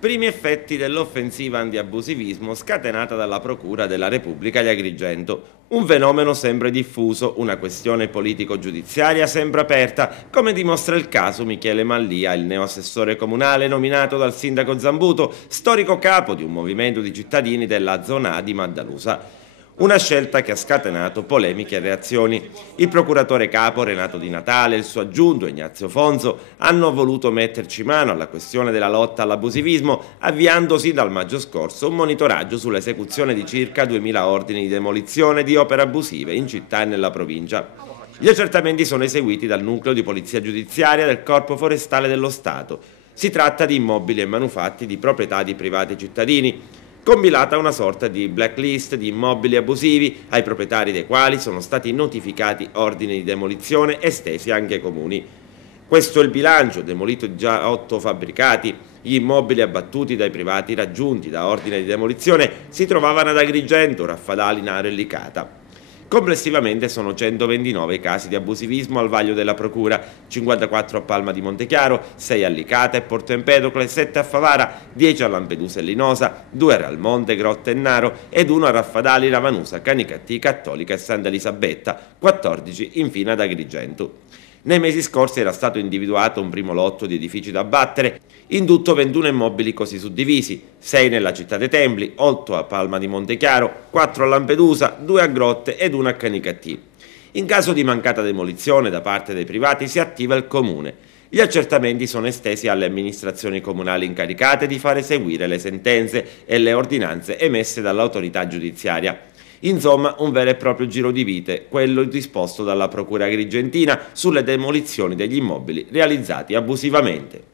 Primi effetti dell'offensiva antiabusivismo scatenata dalla Procura della Repubblica di Agrigento. Un fenomeno sempre diffuso, una questione politico-giudiziaria sempre aperta, come dimostra il caso Michele Mallia, il neoassessore comunale nominato dal sindaco Zambuto, storico capo di un movimento di cittadini della zona A di Maddalusa. Una scelta che ha scatenato polemiche e reazioni. Il procuratore capo Renato Di Natale e il suo aggiunto Ignazio Fonso hanno voluto metterci mano alla questione della lotta all'abusivismo, avviandosi dal maggio scorso un monitoraggio sull'esecuzione di circa 2000 ordini di demolizione di opere abusive in città e nella provincia. Gli accertamenti sono eseguiti dal nucleo di polizia giudiziaria del Corpo Forestale dello Stato. Si tratta di immobili e manufatti di proprietà di privati cittadini, compilata una sorta di blacklist di immobili abusivi ai proprietari dei quali sono stati notificati ordini di demolizione estesi anche ai comuni. Questo è il bilancio: demolito già 8 fabbricati. Gli immobili abbattuti dai privati raggiunti da ordine di demolizione si trovavano ad Agrigento, Raffadali, Naro e Licata. Complessivamente sono 129 i casi di abusivismo al vaglio della Procura, 54 a Palma di Montechiaro, 6 a Licata e Porto Empedocle, 7 a Favara, 10 a Lampedusa e Linosa, 2 a Ralmonte, Grotta e Naro ed 1 a Raffadali, Ravanusa, Canicattì, Cattolica e Santa Elisabetta, 14 infine ad Agrigento. Nei mesi scorsi era stato individuato un primo lotto di edifici da abbattere, in tutto 21 immobili così suddivisi, 6 nella città dei Templi, 8 a Palma di Montechiaro, 4 a Lampedusa, 2 a Grotte ed 1 a Canicattì. In caso di mancata demolizione da parte dei privati si attiva il comune. Gli accertamenti sono estesi alle amministrazioni comunali incaricate di far eseguire le sentenze e le ordinanze emesse dall'autorità giudiziaria. Insomma, un vero e proprio giro di vite, quello disposto dalla Procura agrigentina sulle demolizioni degli immobili realizzati abusivamente.